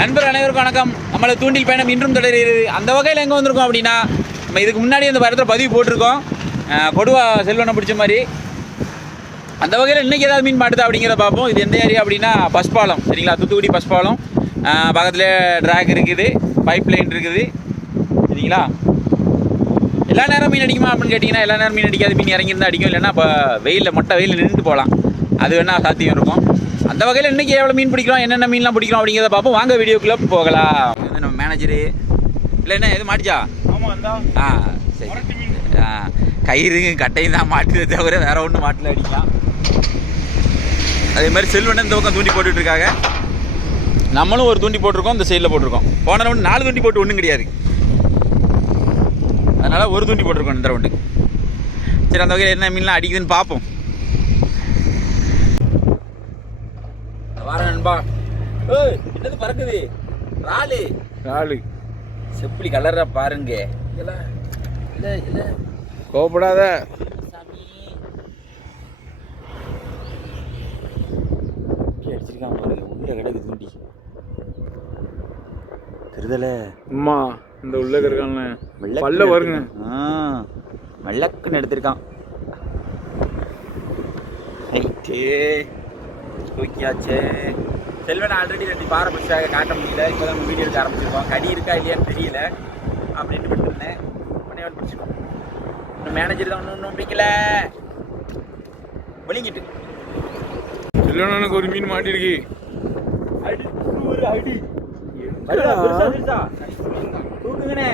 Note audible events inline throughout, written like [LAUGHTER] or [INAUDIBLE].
நண்பர் அனைவருக்கும் வணக்கம். நம்மளை தூண்டில் பயணம் இன்றும் தொடர்கிறது. அந்த வகையில் எங்கே வந்திருக்கோம் அப்படின்னா நம்ம இதுக்கு முன்னாடி அந்த படத்தில் பதிவு போட்டிருக்கோம். கொடுவா செல்வனை பிடிச்ச மாதிரி. அந்த வகையில் இன்றைக்கி ஏதாவது மீன் மாட்டுதா அப்படிங்கிறத பார்ப்போம். இது எந்த ஏரியா அப்படின்னா பஸ்பாலம். சரிங்களா? தூத்துக்குடி பஸ்பாலம். பக்கத்தில் ட்ராக் இருக்குது பைப் லைன் இருக்குது. சரிங்களா? எல்லா நேரம் மீன் அடிக்குமா அப்படின்னு கேட்டிங்கன்னா எல்லா நேரம் மீன் அடிக்காது. மீன் இறங்கியிருந்தா அடிக்கும். இல்லைன்னா இப்போ வெயிலில் மொட்டை வெயிலில் நின்றுட்டு போகலாம். அது வேணால் சாத்தியம் இருக்கும். அந்த வகையில் இன்றைக்கி எவ்வளோ மீன் பிடிக்கிறோம் என்னென்ன மீன்லாம் பிடிக்கிறோம் அப்படிங்கிறத பார்ப்போம். வாங்க வீடியோக்குள்ளே போகலாம். இது வந்து நம்ம மேனேஜரு இல்லை என்ன எது மாட்டிச்சா? ஆ சரி. ஆ கயிறு கட்டையும் தான் மாட்டுதே தவிர வேற ஒன்றும் மாட்டில் அடிக்கலாம் அதே மாதிரி செல்வன் இந்த பக்கம் தூண்டி போட்டுட்டு இருக்காங்க. நம்மளும் ஒரு தூண்டி போட்டிருக்கோம் இந்த சைடில் போட்டிருக்கோம். போன ரவுண்டு நாலு தூண்டி போட்டு ஒன்றும் கிடையாது. அதனால ஒரு தூண்டி போட்டிருக்கோம் இந்த ரவுண்டு சரி அந்த வகையில் என்ன மீன்லாம் அடிக்குதுன்னு பார்ப்போம் வார நண்பா. ஏய் என்னது பறக்குது? ராலு நாலு செப்பிலி கலரை பாருங்க. கோபப்படாத அடிச்சிருக்கான் பாருங்க உள்ள கிடக்கு தூண்டி. தெரிதல அம்மா இந்த உள்ள இருக்கான்ல பல்ல பாருங்க. ஆ மல்லக்குன்னு எடுத்திருக்கான். ரைட்டு தூக்கியாச்சு. செல்வன் ஆல்ரெடி ரெண்டு பாறை பிடிச்சாக காட்ட முடியல. இப்போ தான் வீடியோ எடுக்க ஆரம்பிச்சிருக்கோம். கடி இருக்கா இல்லையான்னு தெரியல. அப்படின்ட்டு விட்டுருந்தேன். உடனே வந்து பிடிச்சிருக்கோம் இன்னும் மேனேஜர் தான் ஒன்றும் ஒன்றும் பிடிக்கல ஒழுங்கிட்டு. செல்வனனுக்கு ஒரு மீன் மாட்டிருக்கு. அடி ஒரு அடி? தூக்குங்கண்ணே.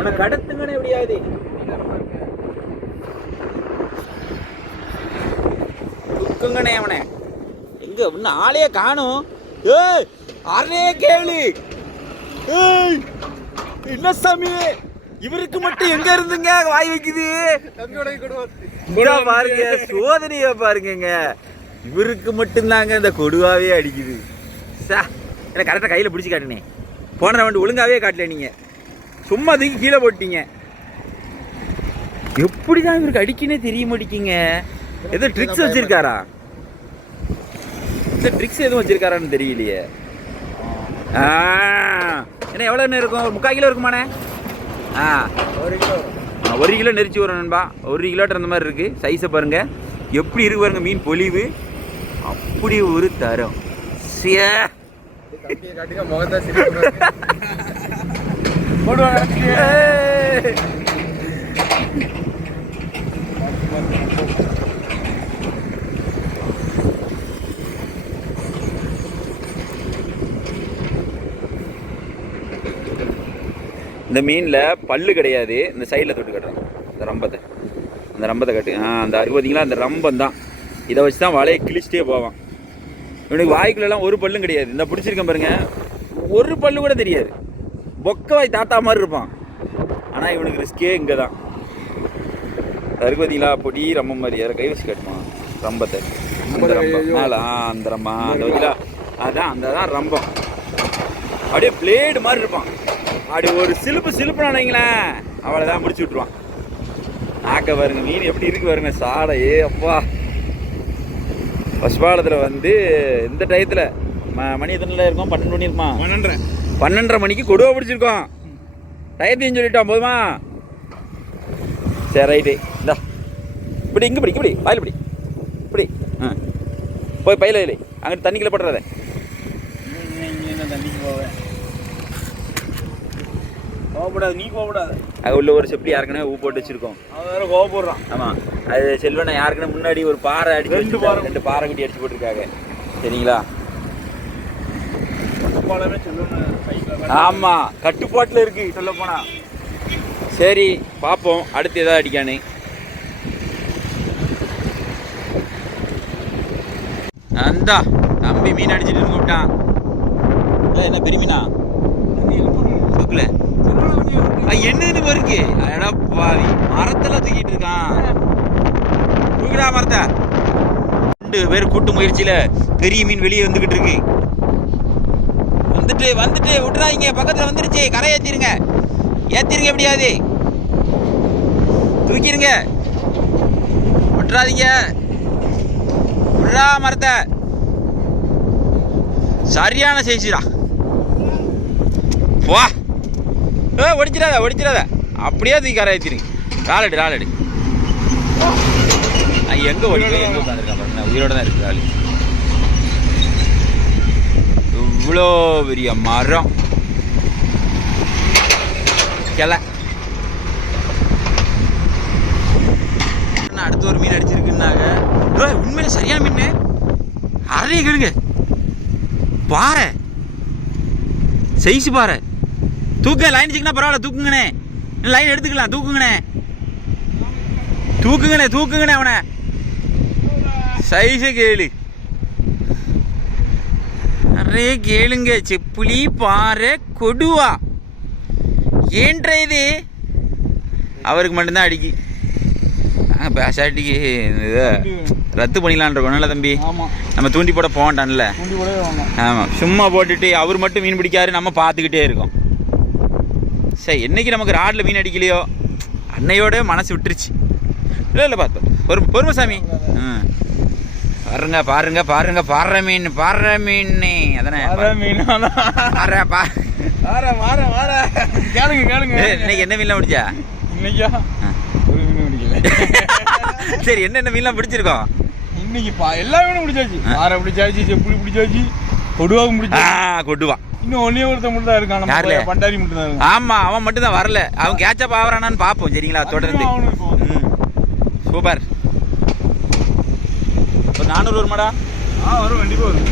உனக்கு கடத்துங்கண்ணே எப்படியாவது. தூக்குங்கண்ணே அவனை. இருக்கு இன்னும் ஆளையே காணும். ஏய் அரே கேளு. ஏய் என்ன சாமி? இவருக்கு மட்டும் எங்க இருந்துங்க? வாய் வைக்குது. பாருங்க சோதனைய பாருங்கங்க. இவருக்கு மட்டும்தாங்க இந்த கொடுவாவே அடிக்குது. சா எனக்கு கரெக்டாக கையில் பிடிச்சி காட்டுனே. போன ரவுண்டு ஒழுங்காவே காட்டல நீங்கள் சும்மா தூக்கி கீழே போட்டீங்க. எப்படி தான் இவருக்கு அடிக்கினே தெரிய மாட்டேங்க ஏதோ ட்ரிக்ஸ் வச்சிருக்காரா? இந்த ட்ரிக்ஸ் எதுவும் வச்சிருக்காரான்னு தெரியலையே. என்ன எவ்வளோ நேரம் இருக்கும்? ஒரு முக்கால் கிலோ இருக்குமாண்ணே? ஆ. ஒரு கிலோ. ஒரு கிலோ நெரிச்சு வரும் நண்பா. ஒரு கிலோட்ட அந்த மாதிரி இருக்கு. சைஸை பாருங்க. எப்படி இருக்கு பாருங்க மீன் பொலிவு. அப்படி ஒரு தரம். சிய. காட்டுங்க இந்த மீனில் பல்லு கிடையாது. இந்த சைடில் தொட்டு கட்டுறோம் இந்த ரம்பத்தை. அந்த ரம்பத்தை கட்டு. ஆ அந்த அறுபதிங்களா அந்த ரம்பம் தான் இதை வச்சு தான் வலையை கிழிச்சிட்டே போவான். இவனுக்கு வாய்க்குள்ளெல்லாம் ஒரு பல்லும் கிடையாது. இந்த பிடிச்சிருக்கேன் பாருங்க. ஒரு பல்லு கூட தெரியாது. பொக்க வாய் தாத்தா மாதிரி இருப்பான். ஆனால் இவனுக்கு ரிஸ்கே இங்கே தான் இருக்கு பார்த்தீங்களா? பொடி ரம்பம் மாதிரி. அதை கை வச்சு கட்டுமா ரம்பத்தை. அந்த ரம்பம். மேலே ஆ அந்த ரம்பம். அந்த வச்சுலா அதான் அந்த தான் ரம்பம். அப்படியே பிளேடு மாதிரி இருப்பான். அப்படி ஒரு சிலுப்பு சிலுப்புன்னு நினைங்களேன் அவளை தான் முடிச்சு விட்ருவான் நாக்க பாருங்க மீன் எப்படி இருக்கு பாருங்க சாடை ஏ அப்பா. பசுபாலத்தில் வந்து இந்த டயத்தில் ம மணி எத்தனை இருக்கும்? பன்னெண்டு மணி இருக்குமா? பன்னெண்டரை. பன்னெண்டரை மணிக்கு கொடுவா பிடிச்சிருக்கோம். டயத்தையும் சொல்லிட்டான் போதுமா? சரி ரைட்டு. இந்தா. இப்படி இங்கே பிடி இப்படி வாயில் பிடி. இப்படி ஆ. போய் பையில இல்லை அங்கிட்டு தண்ணிக்குள்ள படுறத தண்ணிக்கு போவேன் கோவப்படாது நீ கோவப்படாது. அது உள்ள ஒரு செப்படி யாருக்குனே ஊ போட்டு வச்சிருக்கோம். அவன் வேற கோவப்படுறான். ஆமாம் அது செல்வனை யாருக்குன்னு முன்னாடி ஒரு பாறை அடிச்சு ரெண்டு. பாறை. ரெண்டு பாறை குட்டி அடிச்சு போட்டிருக்காங்க. சரிங்களா? ஆமாம் கட்டுப்பாட்டில் இருக்கு சொல்ல போனா. சரி பார்ப்போம் அடுத்து எதாவது அடிக்கானே. அந்தா தம்பி மீன் அடிச்சிட்டு கூப்பிட்டான் இல்லை என்ன பெரிய மீனா? தூக்கல. என்னன்னு பாருங்க அடா பாவி மரத்தில் தூக்கிட்டு இருக்கான். தூக்கிடா மரத்தை. ரெண்டு பேர் கூட்டு முயற்சியில பெரிய மீன் வெளியே வந்துகிட்டு இருக்கு. வந்துட்டு வந்துட்டு விட்டுறாதீங்க. பக்கத்துல வந்துருச்சு. கரை ஏத்திருங்க. ஏத்திருங்க எப்படியாவது. தூக்கிருங்க. விட்டுறாதீங்க. விட்றா மரத்தை. சரியான சைஸுடா வா. ஏ ஒடிச்சிடாத ஒடிச்சிடாத. அப்படியே தூக்கி கரை ஏற்றிருங்க ராலடு ராலடு எங்கே ஓடிக்கோ எங்கே உட்காந்துருக்கேன் பாருங்க. உயிரோட தான் இருக்கு ராலு இவ்வளோ பெரிய மரம். கிளை. என்ன அடுத்து ஒரு மீன் அடிச்சிருக்குன்னாங்க? உண்மையில சரியான மீன்? அரைய கேளுங்க. பாறை. சைஸ் பாறை. தூக்க லைன் வச்சுக்கினா பரவாயில்ல தூக்குங்கண்ணே. லைன் எடுத்துக்கலாம் தூக்குங்கண்ணே. தூக்குங்கண்ணே தூக்குங்கண்ணே அவனை. சைஸை கேளு. நிறைய கேளுங்க செப்புலி பாறை கொடுவா. ஏன்ற இது? அவருக்கு மட்டும்தான் அடிக்கி. நாங்கள் பேசாட்டிக்கு இதை ரத்து பண்ணிடலான் இருக்கோம் நல்ல தம்பி? நம்ம தூண்டி போட போகண்டான்ல ஆமாம் சும்மா போட்டுட்டு அவர் மட்டும் மீன் பிடிக்காரு நம்ம பார்த்துக்கிட்டே இருக்கோம். சரி என்னைக்கு நமக்கு ராடில் மீன் அடிக்கலையோ? அன்னையோட மனசு விட்டுருச்சு. இல்லை இல்லை பார்த்து பொறு பொறுமை சாமி. பாருங்க பாருங்க பாருங்க பாடுற மீன் பாடுற மீன். அதானே? பாடுற பா. கேளுங்க கேளுங்க. இன்னைக்கு என்ன மீன்லாம் பிடிச்சா? இன்னைக்கா. ஒரு மீன் பிடிக்கல. சரி என்னென்ன மீன்லாம் பிடிச்சிருக்கோம்? இன்னைக்கு எல்லா மீனும் பிடிச்சாச்சு. பாறை பிடிச்சாச்சு செப்புளி பிடிச்சாச்சு. கொடுவாவும் ஆ பிடிச்சாச்சு கொட்டுவான் இன்னும் ஒன்னே ஒருத்தன் மட்டும் தான் இருக்கான் யாருல? பண்டாரி மட்டும் தான் ஆமா அவன் மட்டும் தான் வரல. அவன் கேட்சப் ஆவறானான்னு பார்ப்போம் சரிங்களா? தொடர்ந்து. சூப்பர். ஒரு நானூறு வருமாடா? ஆ வரும் கண்டிப்பா வரும்.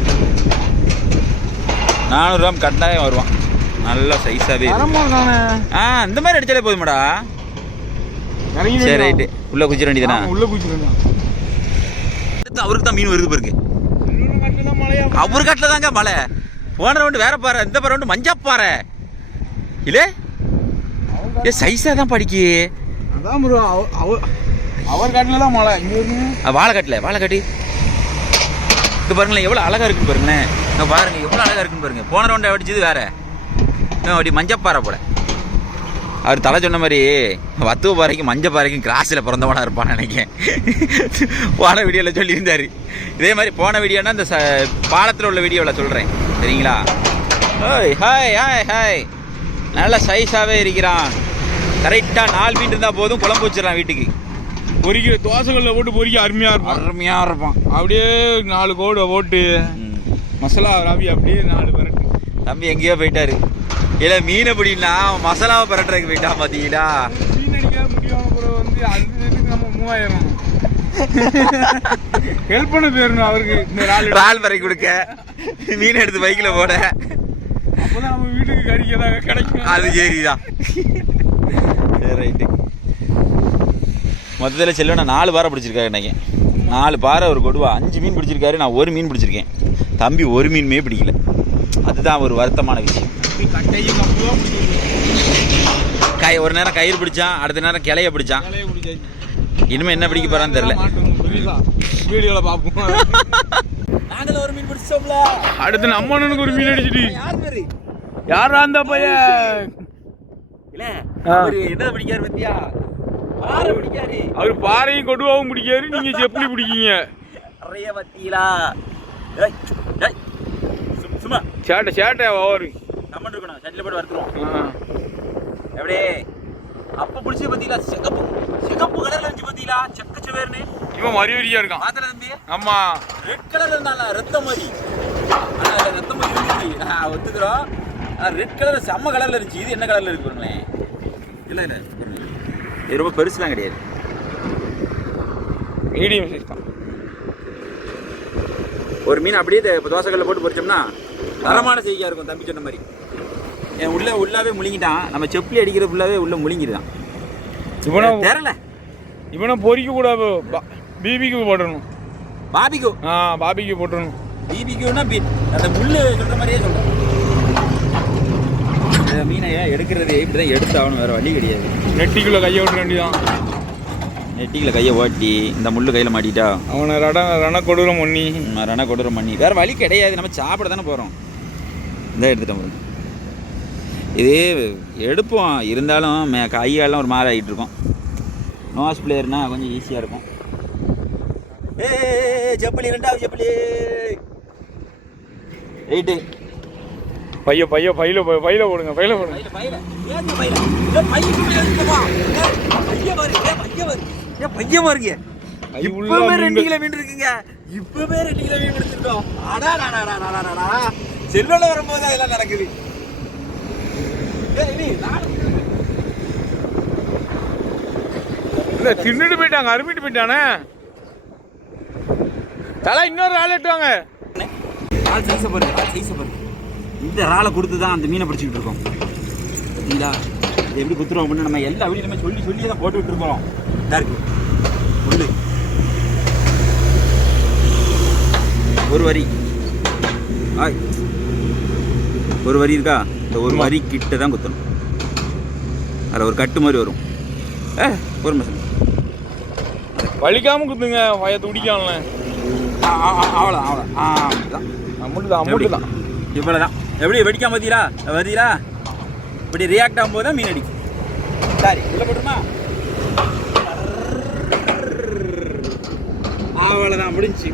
நானூறுரூவா கட்டாயம் வருவான். நல்ல சைஸாகவே ஆ இந்த மாதிரி அடிச்சாலே போதுமாடா. சரி ரைட்டு. உள்ள குச்சிட வேண்டியதானா உள்ள அடுத்து அவருக்கு தான் மீன் வருது பாருங்க. அவர் கட்டில் தாங்க மழை. போன ரவுண்டு வேற பாறை இந்த ரவுண்டு மஞ்சா பாறை. இல்லே? ஏ சைஸாக தான் படிக்கி. அதான் ப்ரோ அவர் அவர் காட்டில தான் மழை. இங்க இருக்கு வாழை கட்டல வாழை கட்டி. இது பாருங்களேன் எவ்வளோ அழகா இருக்குன்னு பாருங்களேன். பாருங்க எவ்வளோ அழகா இருக்குன்னு பாருங்க. போன ரவுண்டை அடிச்சது வேற. அப்படி மஞ்சப்பாறை போல. அவர் தலை சொன்ன மாதிரி வத்துவ பாறைக்கும் மஞ்ச பாறைக்கும் கிராஸில் பிறந்தவனா இருப்பான்னு நினைக்கிறேன். போன வீடியோவில் சொல்லியிருந்தாரு. இதே மாதிரி போன வீடியோனா இந்த ச பாலத்தில் உள்ள வீடியோவில் சொல்கிறேன் சரிங்களா? Hi hi hi hi. நல்ல சைஸாகவே இருக்கிறான். கரெக்டாக நாலு மீன் இருந்தால் போதும் குழம்பு வச்சிடலாம் வீட்டுக்கு. பொரிக்கிற தோசைகளில் போட்டு பொரிக்க அருமையா இருப்பான். அருமையாக இருப்பான். அப்படியே நாலு கோடை போட்டு. மசாலா ராவி அப்படியே நாலு பரட்டு தம்பி எங்கேயோ போயிட்டாரு. இல்லை மீன் அப்படின்னா மசாலாவை பரட்டுறதுக்கு போயிட்டான் பார்த்தீங்களா மீன் அடிக்காத முடியாம அப்புறம் வந்து அது நம்ம மூவாயிரம் ஹெல்ப் பண்ண போயிடணும் அவருக்கு இந்த நாலு இறால் வரை கொடுக்க. மீன் எடுத்து பைக்கில் போட. அப்பதான் நம்ம வீட்டுக்கு கறிக்கதாக கிடைக்கும் அது சரிதான் சரி ரைட்டு. மொத்தத்தில் செல்வனா நாலு பாறை பிடிச்சிருக்காரு இன்னைக்கு. நாலு பாறை ஒரு கொடுவா. அஞ்சு மீன் பிடிச்சிருக்காரு நான் ஒரு மீன் பிடிச்சிருக்கேன். தம்பி ஒரு மீனுமே பிடிக்கல. அதுதான் ஒரு வருத்தமான விஷயம். கை ஒரு நேரம் கயிறு பிடிச்சான் அடுத்த நேரம் கிளைய பிடிச்சான். இனிமே என்ன பிடிக்க போறான்னு தெரியல. வீடியோல பாப்போம் நாங்களும் ஒரு மீன் பிடிச்சோம்ல அடுத்து நம்ம அண்ணனுக்கு ஒரு மீன் அடிச்சிட்டு. யார் அந்த பையன்? இல்ல. அவரு என்ன பிடிக்காரு பத்தியா? பாறை பிடிக்காரு. அவர் பாறையும் கொடுவாவும் பிடிக்காரு நீங்க செப்புளி பிடிக்கீங்க. நிறைய பத்தியலா. ஏய் ஏய். சும்- சும்மா. சேட்டை சேட்டை ஓவரு. கமெண்ட் இருக்கணும். சட்டில போட்டு வறுத்துருவோம். எப்படி? அப்ப பிடிச்சி பத்தியலா சிகப்பு. சிகப்பு கலர்ல இருந்துச்சு பத்தியலா செக்க செவேர்னு. இவன் மறி வரியா இருக்கான். பாத்துல தம்பி ஆமா. ரெட் கலர்ல இருந்தால ரத்த மாதிரி. ரத்த மாதிரி இருந்துச்சு நான் ஒத்துக்கிறோம். ரெட் கலர் செம்ம கலர்ல இருந்துச்சு. இது என்ன கலர்ல இருக்கு பாருங்களேன். இல்ல இல்ல. இது ரொம்ப பெருசுலாம் கிடையாது. மீடியம் சைஸ் தான். ஒரு மீன் அப்படியே இப்ப தோசைக்கல்ல போட்டு பொரிச்சோம்னா தரமான செய்தியா இருக்கும் தம்பி சொன்ன மாதிரி. என் உள்ள உள்ளாவே முழுங்கிட்டான். நம்ம செப்பலி அடிக்கிறது ஃபுல்லாவே உள்ள முழுங்கிடுதான் இவனை தெரல இவனை பொறிக்க கூடாது. பிபிக்கு போடணும் பாபிக்கு? ஆ பாபிக்கு போட்டுறணும். பிபிக்குன்னா அந்த முள்ளு சொல்ற மாதிரியே இந்த மீனை எடுக்கிறது இப்படிதான் எடுத்தாகணும். வேற வழி கிடையாது. நெட்டிக்குள்ள கையை விட்டுற வேண்டியதான் நெட்டியில் கையை ஓட்டி இந்த முள்ளு கையில் மாட்டிட்டா? அவனை ரண ரண கொடூரம் பண்ணி ரண கொடூரம் பண்ணி வேற வழி கிடையாது. நம்ம சாப்பிட தானே போகிறோம் இந்த எடுத்துட்டோம். இது எடுப்போம். இருந்தாலும் கையெல்லாம் ஒரு மாதிரி ஆகிட்டு இருக்கும். நோஸ் பிளேயர்னா கொஞ்சம் ஈஸியாக இருக்கும். ஏ செப்பலி ரெண்டாவது செப்பலி. ரைட்டு பைய பைய பையில பையில போடுங்க பையில போடுங்க. பையில பையில. ஏங்க பையில. ஏ பையன் கூட எடுத்துமா பைய பாருங்க ஏ பைய பாருங்க ஏ பைய பாருங்க கை உள்ள இப்பவே ரெண்டு. கிலோ மீன் இருக்குங்க. இப்பவே ரெண்டு கிலோ மீன் பிடிச்சிருக்கோம் அடா அடா அடா அடா செல்வல வரும்போது அதெல்லாம் நடக்குது. இல்ல தின்னுட்டு போயிட்டாங்க அருமிட்டு போயிட்டானே? தலை இன்னொரு ஆள் எட்டுவாங்க ரால் சைஸை பாருங்க ரால் சைஸை பாருங்க. இந்த ராலை கொடுத்து தான் அந்த மீனை பிடிச்சிக்கிட்டு இருக்கோம். சரிங்களா இது எப்படி குத்துறோம் அப்படின்னு நம்ம எல்லா வீடியோலுமே சொல்லி சொல்லி தான் போட்டுக்கிட்டு இருக்கோம். இதா இருக்கு. முள்ளு ஒரு வரி. ஆய். ஒரு வரி இருக்கா? இந்த ஒரு வரி கிட்ட தான் குத்தணும். அதில் ஒரு கட்டு மாதிரி வரும். ஏ ஒரு நிமிஷம். வலிக்காம குத்துங்க. வய துடிக்காமல அவ்வளோ அவ்வளோ ஆ அம்மட்டு தான் அம்மட்டு தான் இவ்வளோதான் எப்படி? வெடிக்காம பார்த்தீங்களா பார்த்தீங்களா இப்படி ரியாக்ட் ஆகும்போது தான் மீன் அடிக்கும். சரி உள்ள வேலை அவ்வளோதான் முடிஞ்சு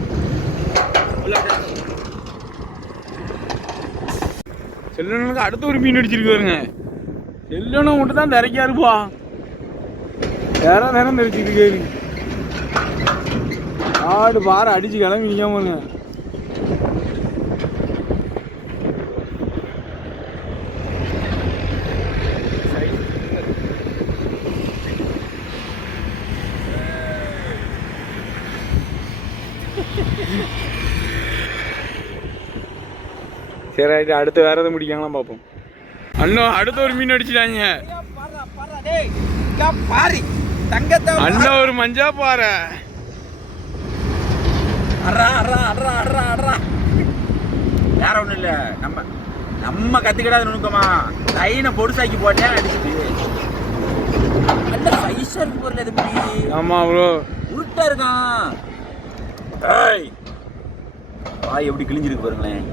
செல்லனுக்கு அடுத்து ஒரு மீன் அடிச்சிருக்கு பாருங்க. செல்லனும் மட்டும் தான் திரைக்கா இருப்பா வேற நேரம் இருக்காரு ஆடு பாறை அடிச்சு கிளம்பி நிற்காம பாருங்க. சரி ரைட்டு அடுத்து வேற எதுவும் முடிக்காங்களாம் பார்ப்போம். அண்ணன் அடுத்து ஒரு மீன் அடிச்சிட்டாங்க அண்ணன் ஒரு மஞ்சா பாறை. அட்ரா அட்ரா அட்ரா அட்ரா அட்ரா வேற ஒன்றும் இல்லை. நம்ம நம்ம கற்றுக்கிடாத நுணுக்கமா. லைனை பொடுசாக்கி போட்டேன் அடிச்சுட்டு நல்ல சைஸாக இருக்கு பொருள் இது எப்படி ஆமா ப்ரோ உருட்டா இருக்கான் ஏய். வாய் எப்படி கிழிஞ்சிருக்கு பாருங்களேன்.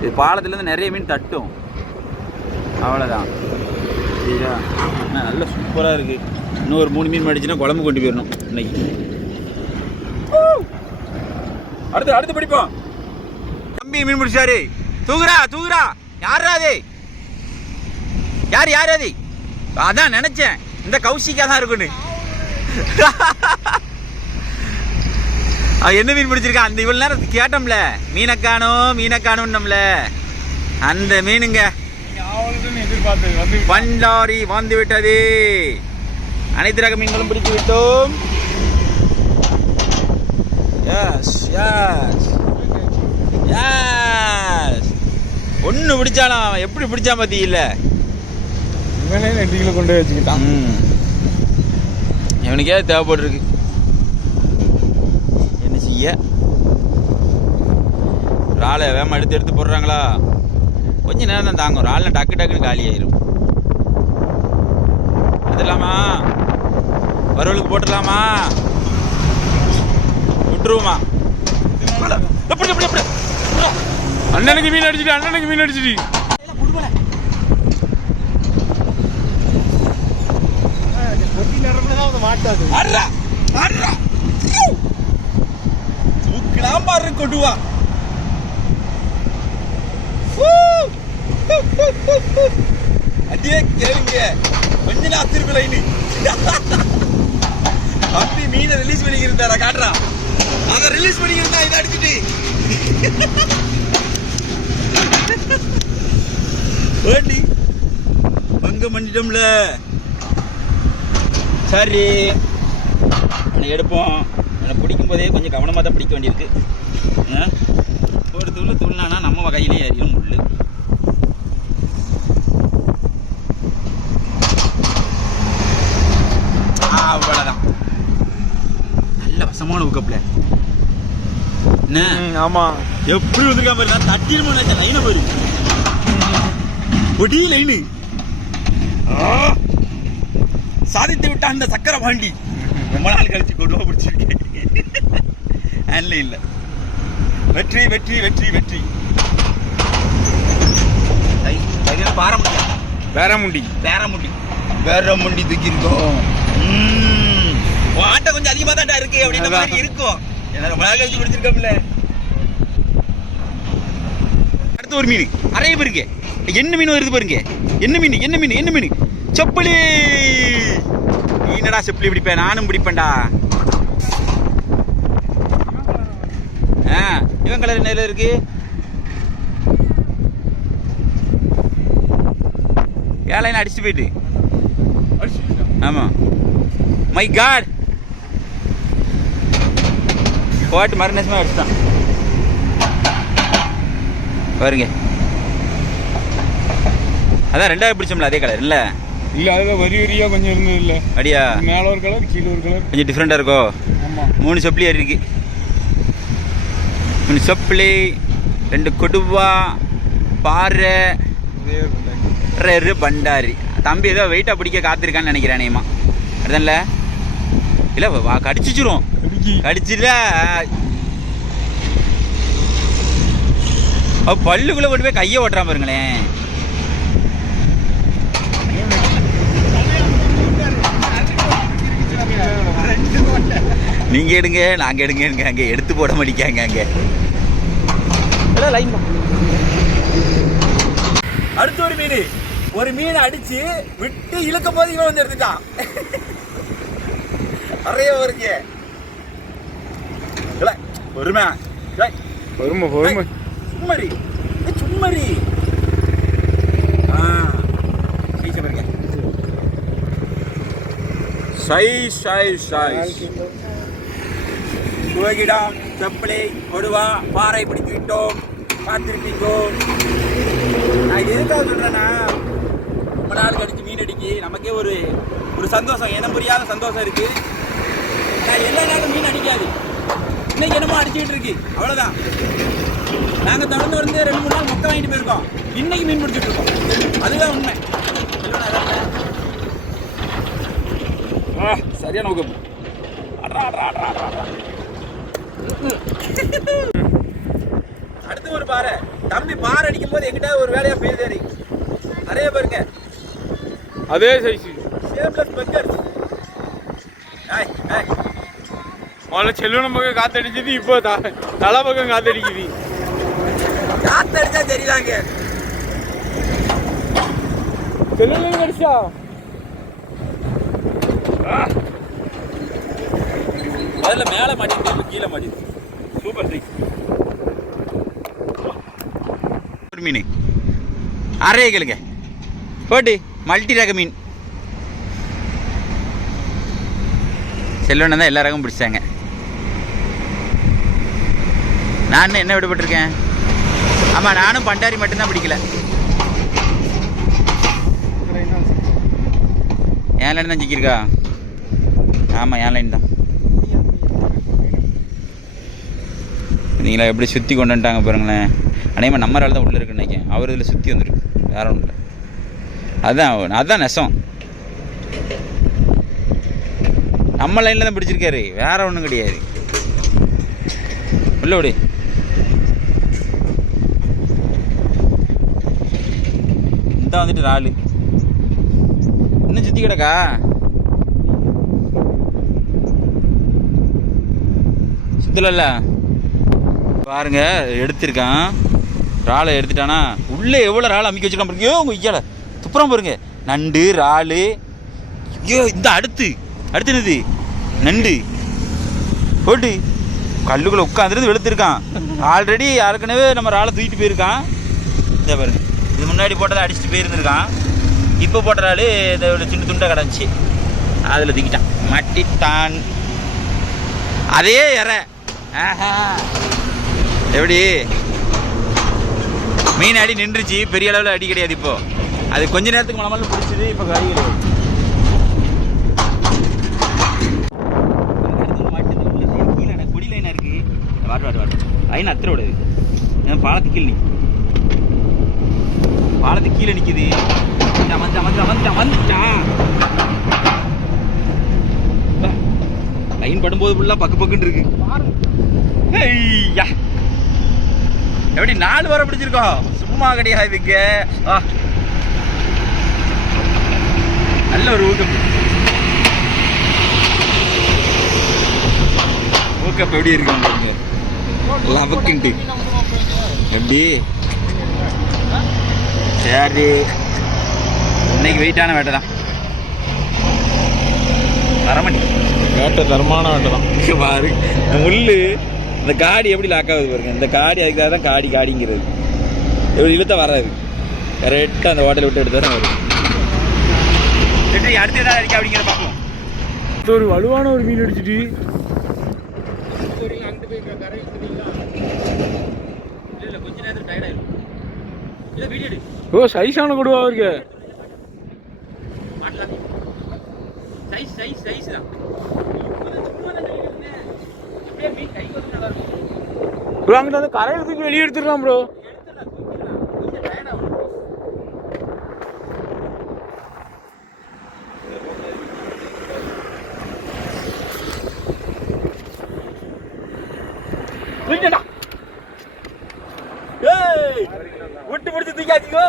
இது பாலத்துலேருந்து நிறைய மீன் தட்டும். அவ்வளோதான் சரியா? நல்லா நல்ல சூப்பராக இருக்கு. இன்னும் ஒரு மூணு மீன் மடிச்சுன்னா குழம்பு கொண்டு போயிடணும் இன்னைக்கு. அடுத்து அடுத்து படிப்போம். தம்பி மீன் பிடிச்சாரு. தூங்குறா தூங்குறா. யாரா அது? யார் யார் அது? அதான் நினைச்சேன். இந்த கௌசிக்காக தான் இருக்குன்னு. [LAUGHS] என்ன மீன் பிடிச்சிருக்கான் அந்த இவ்வளவு நேரம் கேட்டோம்ல. மீனக்கானோ மீனக்கானோம்ல அந்த மீனுங்க. பண்டாரி வந்து விட்டது. அனைத்து ரக மீன்களும் பிடித்து விட்டோம். எஸ் எஸ் எஸ் ஒன்று பிடிச்சாலும் எப்படி பிடிச்சான் பத்தி இல்லை இவனே கொண்டு வச்சுக்கிட்டான். இவனுக்கே தேவைப்பட்டிருக்கு. செய்ய. ராலை வேமா எடுத்து எடுத்து போடுறாங்களா? கொஞ்ச நேரம் தான் தாங்கும். ராலில் டக்கு டக்குன்னு காலி ஆயிரும். எடுத்துடலாமா? வறுவலுக்கு போட்டுடலாமா? விட்டுருவோமா? எப்படி எப்படி எப்படி? அண்ணனுக்கு மீன் அடிச்சிட்டு அண்ணனுக்கு மீன் அடிச்சிட்டு. அர்ரா அர்ரா தூக்கலாம் பாரு கொடுவா அடியே கேளுங்க. கொஞ்ச நேரம் திருப்பி நீ அப்படி மீனை ரிலீஸ் பண்ணிக்கிறா காட்டுறா. அதை ரிலீஸ் பண்ணிக்கிறதா இதை அடிச்சுட்டு. வேண்டி பங்கம் பண்ணிட்டோம்ல சரி. எடுப்போம். அவனை பிடிக்கும் போதே கொஞ்சம் கவனமாக தான் பிடிக்க வேண்டியிருக்கு? ஒரு துள்ளு துள்ளானா நம்ம கையிலே அறியும் முள்ளு. அவ்வளோதான் நல்ல வசமான ஊக்கப்பில் என்ன? ஆமா. எப்படி வந்துருக்கா பாரு நான் தட்டில் நினைச்ச லைனை பாரு. பொடி லைனு சாதித்து விட்ட அந்த சக்கர பாண்டி. ரொம்ப நாள் கழிச்சு கொண்டு பிடிச்சிருக்கேன் [LAUGHS] அல்ல இல்ல. வெற்றி வெற்றி வெற்றி வெற்றி. ஐ, அது பார முடியும் வேற முண்டி வேற முண்டி வேற முண்டி தூக்கி இருக்கோம் ம். உன் ஆட்டை கொஞ்சம் அதிகமா தான்டா இருக்கு அப்படின்ற மாதிரி இருக்கும். ஏன்னா ரொம்ப நாள் கழிச்சு பிடிச்சிருக்கோம்ல அடுத்து ஒரு மீன். அரைய பாருங்க. என்ன மீன் வருது பாருங்க. என்ன மீன் என்ன மீன் என்ன மீன்? செப்பலி. நீ என்னடா செப்பலி பிடிப்பேன் நானும் பிடிப்பேன்டா. ஆ இவன் கலர் என்ன இருக்கு? ஏழைன்னு அடிச்சு போயிட்டு. ஆமா. மை காட் போட்டு மறுநேசமா அடிச்சிட்டான். பாருங்க. அதான் ரெண்டாவது பிடிச்சோம்ல அதே கலர் இல்ல? இல்ல அதுல வரி வரியா கொஞ்சம் இருந்தது இல்ல. அடியா மேல ஒரு கலர் கீழே ஒரு கலர் கொஞ்சம் டிஃப்ரெண்டா இருக்கோ? ஆமா. மூணு செப்ளி இருக்கு செப்ளி ரெண்டு கொடுவா பாறை ரெரு பண்டாரி. தம்பி ஏதோ வெயிட்டா பிடிக்க காத்திருக்கான்னு நினைக்கிறேன் நேமா அதுதான்ல இல்ல வா கடிச்சிச்சிரும் அவ பல்லுக்குள்ள கொண்டு போய் கையை ஓட்டுறான் பாருங்களேன். நீங்க எடுங்க நாங்க எடுங்க அங்க எடுத்து போட மாட்டேங்க அங்க. அடுத்து ஒரு மீன். ஒரு மீன் அடிச்சு விட்டு இழுக்கும் போது இவன் வந்து எடுத்துட்டான். நிறைய வருங்க இல்ல பொறுமை. ஏய், பொறுமை பொறுமை. சும்மரி. சும்மரி. Size size. துவகிடம் செப்பலை கொடுவா பாறை பிடிச்சுக்கிட்டோம் காத்திருப்பீங்கோம் நான் இது எதுக்காக சொல்கிறேன்னா ரொம்ப நாள் கழிச்சு மீன் அடிக்கி. நமக்கே ஒரு ஒரு சந்தோஷம் இனம் புரியாத சந்தோஷம் இருக்குது நான் எல்லா நாளும் மீன் அடிக்காது. இன்னைக்கு என்னமோ அடிச்சுக்கிட்டு இருக்கு. அவ்வளோதான் நாங்கள் தொடர்ந்து வந்து ரெண்டு மூணு நாள் மொக்க வாங்கிட்டு போயிருக்கோம். இன்னைக்கு மீன் பிடிச்சிட்டு இருக்கோம். அதுதான் உண்மை. ஆ, சரியான நோக்கம். அட்ரா, அட்ரா, அட்ரா, அட்ரா. அடுத்து ஒரு பாறை. தம்பி பாறை அடிக்கும் போது எங்கிட்ட ஒரு வேலையா போயிருந்தாரு நிறைய பேருங்க. அதே சைஸ் ஏய் ஏய். முதல்ல செல்வனம் பக்கம் காத்தடிச்சது இப்போ தலை பக்கம் காத்தடிக்குது. காத்தடிச்சா தெரியுதாங்க? செல்வனம் அடிச்சா முதல்ல மேலே மாட்டிட்டு கீழே மாட்டிட்டு சூப்பர் சைஸ் ஒரு மீன். அரைய கேளுங்க போட்டு மல்டி ரக மீன். செல்வன் தான் எல்லா ரகமும் பிடிச்சாங்க. நான் என்ன விடுபட்டிருக்கேன்? ஆமாம் நானும் பண்டாரி மட்டும்தான் பிடிக்கல. ஏன் லைன் தான் சிக்கியிருக்கா? ஆமாம் ஏன் லைன் தான். நீங்களா எப்படி சுற்றி கொண்டு வந்துட்டாங்க பாருங்களேன். அநேகமாக நம்ம ஆள் தான் உள்ளே இருக்குன்னு நினைக்கிறேன். அவர் இதில் சுற்றி வந்துருக்கு. வேற ஒன்றும் இல்லை. அதான் அதுதான் நெசம். நம்ம லைனில் தான் பிடிச்சிருக்காரு. வேற ஒன்றும் கிடையாது. உள்ள விடு இந்த வந்துட்டு நாலு இன்னும் சுற்றி கிடக்கா? சுத்தலல்ல பாருங்க எடுத்திருக்கான். இறாலை எடுத்துட்டானா? உள்ளே எவ்வளோ ராலை அமைக்க வச்சிருக்கான் பாருங்க. ஐயோ உங்க ஐயால துப்புறம் பாருங்க. நண்டு இறாலு ஐயோ இந்த அடுத்து. அடுத்து என்னது? நண்டு. போட்டு. கல்லுக்குள்ளே உட்காந்துருந்து வெளுத்திருக்கான். ஆல்ரெடி ஏற்கனவே நம்ம இறாலை தூக்கிட்டு போயிருக்கான். இதை பாருங்க. இது முன்னாடி போட்டதை அடிச்சுட்டு போயிருந்துருக்கான். இப்போ போட்ட இறாலு இந்த ஒரு சின்ன துண்டை கிடந்துச்சு அதில் தூக்கிட்டான். மட்டிட்டான். அதே இற. ஆஹா. எப்படி மீன் அடி நின்றுச்சு. பெரிய அளவில் அடி கிடையாது இப்போ. அது கொஞ்ச நேரத்துக்கு மலமல்ல பிடிச்சது இப்போ கறி கிடையாது. லைன் அத்திர விடாது ஏன் பாலத்துக்கு கீழே பாலத்துக்கு கீழே நிற்குது வந்துட்டான் வந்துட்டான் வந்துட்டான் வந்துட்டான் லைன் படும்போது ஃபுல்லாக பக்கு பக்குன்னு இருக்கு. ஐயா எப்படி நாலு வரை பிடிச்சிருக்கோம் சும்மா கிடையாது இங்க. ஆ. நல்ல ஒரு ஊக்கம். ஊக்கம் எப்படி இருக்கு லவக்குன்ட்டு எப்படி? சரி. இன்னைக்கு வெயிட்டான வேட்டை தான். வரமாட்டி வேட்டை தரமான வேட்டை தான். பாரு. முள்ளு. இந்த காடி எப்படி லாக் ஆகுது பாருங்க. இந்த காடி அதுக்காக தான் காடி காடிங்கிறது. எப்படி இழுத்தா வராது. கரெக்டாக அந்த ஹோட்டல் விட்டு எடுத்து தான் வரும் அடுத்து எதாவது இருக்கா அப்படிங்கிற பார்ப்போம். இது ஒரு வலுவான ஒரு மீன் அடிச்சிட்டு. ஓ சைஸான கொடுவா இருக்கு சைஸ் சைஸ் சைஸ் தான் ப்ரோ அங்கிட்ட வந்து கரையில தூக்கி வெளியே எடுத்துடலாம் ப்ரோ. விட்டு பிடிச்சி தூக்கியாச்சுக்கோ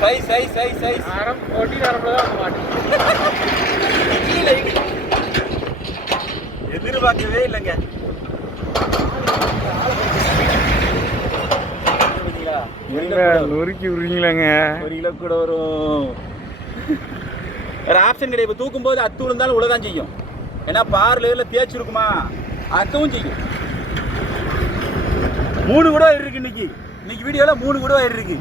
சைஸ் சைஸ் சைஸ் சைஸ் அரம் ஒட்டி நரம்புல தான் மாட்டி [LAUGHS] கீழே. எதிர்பார்க்கவே இல்லைங்க. நொறுக்கி விடுறீங்களாங்க? ஒரு கிலோ கூட வரும். வேற ஆப்ஷன் கிடையாது. இப்போ தூக்கும் போது அத்து விழுந்தாலும் உழதான் செய்யும். ஏன்னா பார் லேயரில் தேய்ச்சிருக்குமா அத்தவும் செய்யும். மூணு கூட இருக்கு இன்னைக்கு. இன்னைக்கு வீடியோவில் மூணு கூட இருக்கு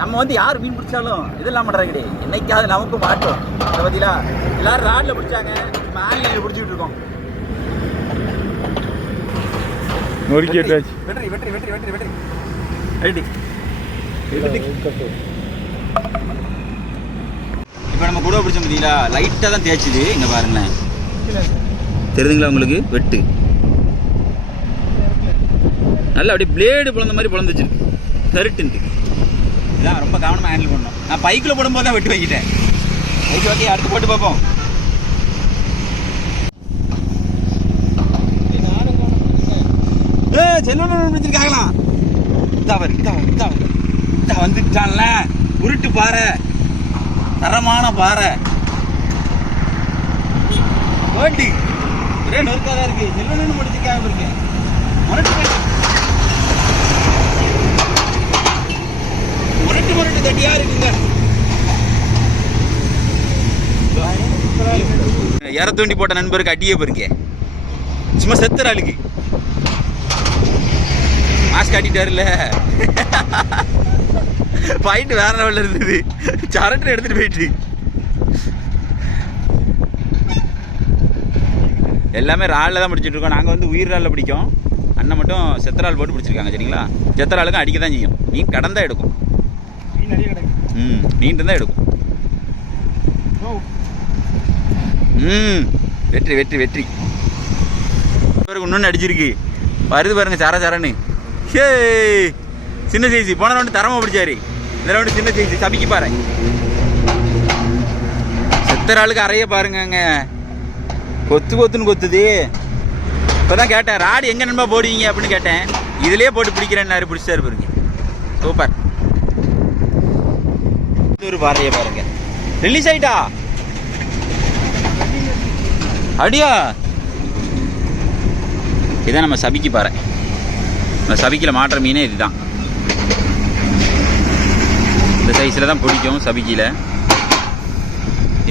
நம்ம வந்து யார் மீன் பிடிச்சாலும் இதெல்லாம் பண்ணுறது கிடையாது. என்னைக்காவது நமக்கும் மாட்டோம் அதை பார்த்தீங்களா எல்லாரும் ராடில் பிடிச்சாங்க. நம்ம ஆன்லைனில் பிடிச்சிட்டு இருக்கோம். நொறுக்கி எடுத்தாச்சு வெற்றி வெற்றி வெற்றி வெற்றி வெற்றி. வெற்றி இப்போ நம்ம கூட பிடிச்ச பார்த்தீங்களா லைட்டாக தான் தேய்ச்சிது. இங்கே பாருங்களேன் தெரியுதுங்களா உங்களுக்கு? வெட்டு. நல்லா அப்படியே பிளேடு பிளந்த மாதிரி பிளந்துச்சிருக்கு கருட்டுன்ட்டு இதான் ரொம்ப கவனமாக ஹேண்டில் பண்ணணும். நான் பைக்கில் போடும்போது தான் வெட்டு வைக்கிட்டேன் ஓகே ஓகே அடுத்து போட்டு பார்ப்போம் ஏ செல்வன் பிடிச்சிருக்காங்களா தவறு தவறு தவறு வந்துட்டான்ல. உருட்டு பாறை. தரமான பாறை. வேண்டி ஒரே நொறுக்காதான் இருக்கு. செல்வன் முடிச்சிருக்காங்க இருக்கு முரட்டு முரட்டு முரட்டு தட்டியா இருக்குங்க. இற தூண்டி போட்ட நண்பருக்கு அடியே போயிருக்கே சும்மா செத்துறாளுக்கு. மாஸ்க் காட்டிட்டாருல்ல பாயிண்ட் வேற லெவலில் இருந்தது. சரட்டு எடுத்துட்டு போயிட்டு. எல்லாமே ராலில் தான் பிடிச்சிட்டு இருக்கோம். நாங்கள் வந்து உயிர் ராலில் பிடிக்கும். அண்ணன் மட்டும் செத்தரால் போட்டு பிடிச்சிருக்காங்க சரிங்களா? செத்தராளுக்கும் அடிக்க தான் செய்யும். மீன் கடந்தா எடுக்கும். மீன் ம் நீண்டு தான் எடுக்கும். ம் வெற்றி வெற்றி வெற்றி. இன்னொன்று அடிச்சிருக்கு. வருது பாருங்க சார சாரன்னு. ஹே. சின்ன சைஸு போன ரவுண்டு தரமாக பிடிச்சாரு. இந்த ரவுண்டு சின்ன சைஸு சபிக்கு பாரு. செத்தர ஆளுக்கு அறைய பாருங்கங்க. கொத்து கொத்துன்னு கொத்துது. இப்போதான் கேட்டேன் ராடு எங்கே நண்பா போடுவீங்க அப்படின்னு கேட்டேன். இதுலேயே போட்டு பிடிக்கிறேன்னாரு பிடிச்சாரு பாருங்க. சூப்பர். ஒரு பாறையை பாருங்க. ரிலீஸ் ஆயிட்டா? அடியா. இதான் நம்ம சபிக்கு பாறை சபிக்கில் மாட்டுற மீனே இதுதான். இந்த சைஸில் தான் பிடிக்கும் சபிக்கியில்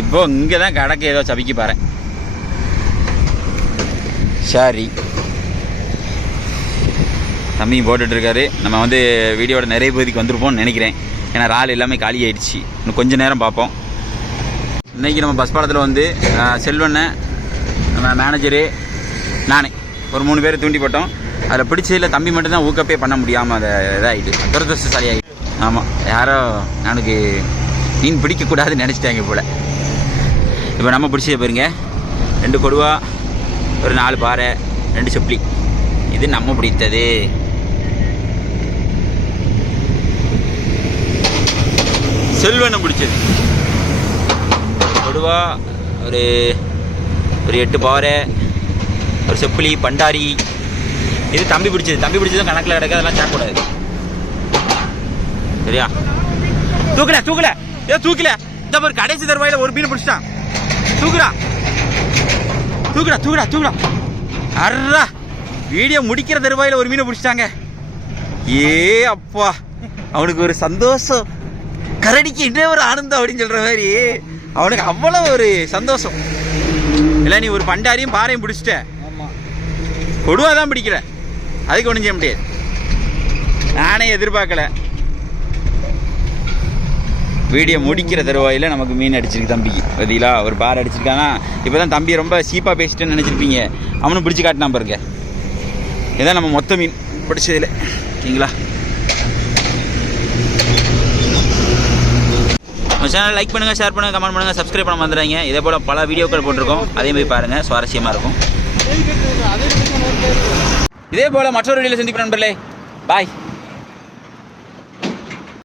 இப்போ இங்கே தான் கடக்கு ஏதோ சபிக்கு பாரு சரி. தம்பியும் போட்டுட்ருக்காரு நம்ம வந்து வீடியோட நிறைய பகுதிக்கு வந்திருப்போம்னு நினைக்கிறேன். ஏன்னா ரால் எல்லாமே காலி ஆயிடுச்சு. இன்னும் கொஞ்ச நேரம் பார்ப்போம். இன்றைக்கி நம்ம பஸ் பாலத்தில் வந்து செல்வண்ணை நம்ம மேனேஜரு நானே. ஒரு மூணு பேர் தூண்டி போட்டோம் அதில் பிடிச்சதில் தம்பி மட்டும்தான் ஊக்கப்பே பண்ண முடியாமல் அதை இதாகிட்டு துரதிருஷ்டசாலி ஆகிட்டு ஆமாம் யாரோ எனக்கு மீன் பிடிக்கக்கூடாதுன்னு நினச்சிட்டாங்க போல். இப்போ நம்ம பிடிச்சதை பாருங்க. ரெண்டு கொடுவா ஒரு நாலு பாறை ரெண்டு செப்ளி இது நம்ம பிடித்தது. செல்வனை பிடிச்சது. கொடுவா ஒரு ஒரு எட்டு பாறை ஒரு செப்பிளி பண்டாரி இது தம்பி பிடிச்சது தம்பி பிடிச்சதும் கணக்கில் கிடக்கு அதெல்லாம் சேர்க்கக்கூடாது சரியா? தூக்கல தூக்கல. ஏ தூக்கல. இந்த பாரு கடைசி தருவாயில ஒரு மீன் பிடிச்சிட்டான். தூக்குடா. தூக்குடா தூக்குடா தூக்குடா. அர்ரா. வீடியோ முடிக்கிற தருவாயில ஒரு மீனை பிடிச்சிட்டாங்க. ஏ அப்பா. அவனுக்கு ஒரு சந்தோஷம். கரடிக்கு என்ன ஒரு ஆனந்தம் அப்படின்னு சொல்ற மாதிரி. அவனுக்கு அவ்வளோ ஒரு சந்தோஷம். இல்லை நீ ஒரு பண்டாரியும் பாறையும் பிடிச்சிட்ட. கொடுவா தான் பிடிக்கிற. அதுக்கு ஒன்றும் செய்ய முடியாது. நானே எதிர்பார்க்கல. வீடியோ முடிக்கிற தருவாயில் நமக்கு மீன் அடிச்சிருக்கு தம்பிக்கு பார்த்தீங்களா ஒரு பார் அடிச்சிருக்கானா? இப்போ தான் தம்பி ரொம்ப சீப்பாக பேசிட்டேன்னு நினச்சிருப்பீங்க. அவனும் பிடிச்சி காட்டினா பாருங்க. இதான் நம்ம மொத்த மீன். பிடிச்சதில். ஓகேங்களா? நம்ம சேனல் லைக் பண்ணுங்கள் ஷேர் பண்ணுங்கள் கமெண்ட் பண்ணுங்கள் சப்ஸ்கிரைப் பண்ண வந்துடுறாங்க இதே போல் பல வீடியோக்கள் போட்டிருக்கோம். அதே மாதிரி பாருங்கள் சுவாரஸ்யமாக இருக்கும். இதே போல் மற்றொரு வீடியோவில் சந்திப்போம் நண்பர்களே. பாய்